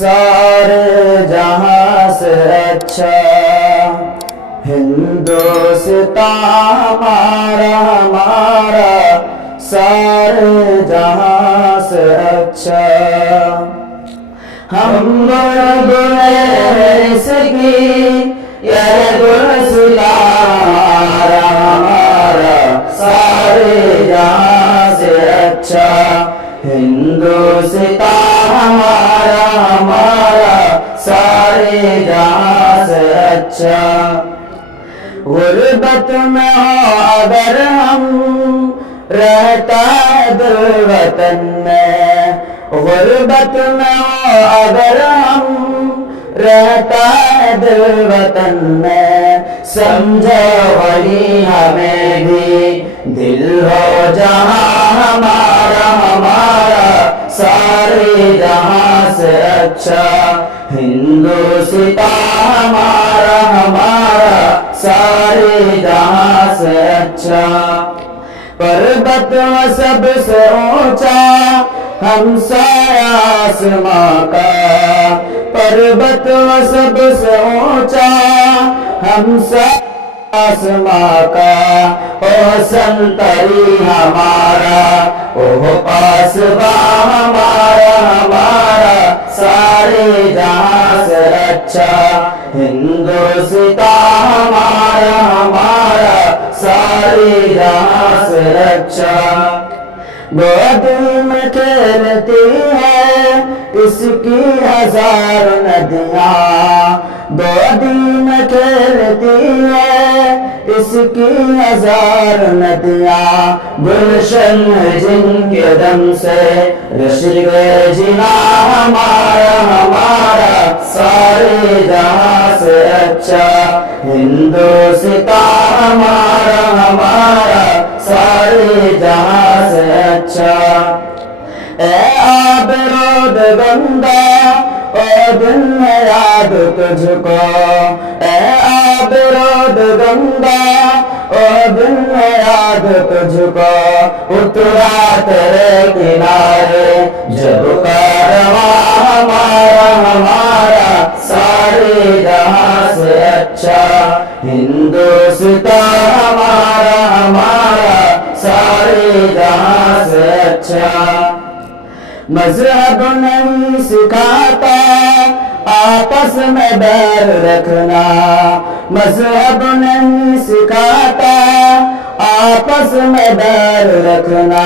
सारे जहां से अच्छा। हिंदुस्तान हमारा हमारा सारे जहां से अच्छा। हम इसकी यह गुलसितारा हमारा सारे जहां से अच्छा। हिंदुस्तान हमारा हमारा सारे जहां से अच्छा। गुर्बत में हो अगर हम रहता है दिल वतन में। गुर्बत में हो अगर हम रहता है दिल वतन में। समझो वही हमें भी दिल हो जहां हमारा हमारा सारे जहां से अच्छा। हिंदुस्तान हमारा हमारा सारे जहां से अच्छा। पर्वत सबसे ऊंचा हमसा आसमां का। पर्वत सबसे ऊंचा हमसा आसमां का। ओ संतरी हमारा ओह पासबा हमारा हमारा सारे जहां से अच्छा। हिंदुस्तान हमारा हमारा सारे जहां से अच्छा। गोदी में खेलती है इसकी हजार नदियाँ। गोदी में खेलती है इसकी हजार नदियाँ। गुलशन जिनके दम से रश गए जिना हमारा हमारा सारे जहां से अच्छा। हिंदुस्तान हमारा हमारा सारे जहां से अच्छा। ए आबरूद गंगा ओ दिन में याद तुझको। ए आबरूद गंगा ओ दिन में याद तुझको। उतरा तेरे किनारे जब कारवां हमारा हमारा सारे जहां से अच्छा। हिंदुस्तान हमारा हमारा सारे जहां से अच्छा। मजहब नहीं सिखाता आपस में बैर रखना। मजहब नहीं सिखाता आपस में बैर रखना।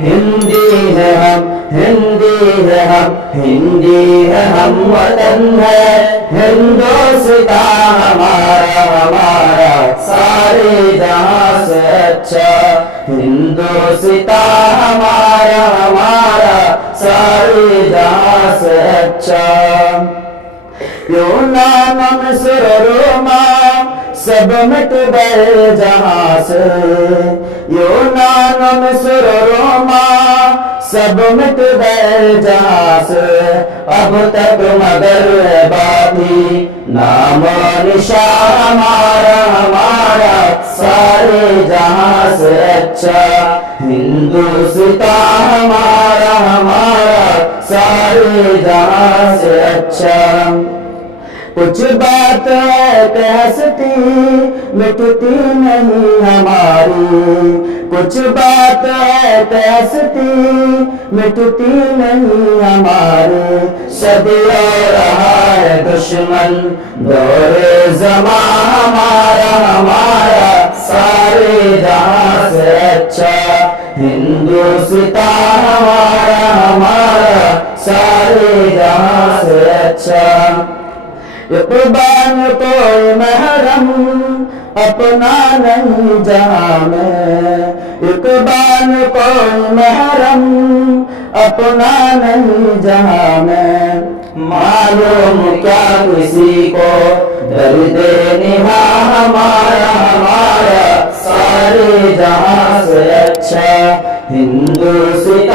हिंदी है हम हिंदी है हम हिंदी है हम वतन है। हिंदुस्तान हमारा हमारा सारे जहां से अच्छा। हिंदुस्तान हमारा हमारा सारे जहां से अच्छा। यूनान मिस्र रोमा सब मिट गए जहां से। यूनान मिस्र रोमा सब मिट गए जहां से। अब तक मगर बाकी नाम निशान हमारा हमारा सारे जहां से अच्छा। हिंदुस्तान हमारा हमारा सारे जहां से अच्छा। कुछ बात है कि हंसती मिटती नहीं हमारी। कुछ बात है कि हंसती मिटती नहीं हमारी। सदियों रहा है दुश्मन दौरे ज़मां हमारा हमारा सारे जहां से अच्छा। हिंदुस्तान हमारा हमारा सारे जहां से अच्छा। कुर्बान कोई महरम अपना नहीं जहां में। कुर्बान कोई महरम अपना नहीं जहां में। मालूम क्या किसी को दर्द निभा हमारा हमारा सारे जहां से अच्छा। हिंदुस्तान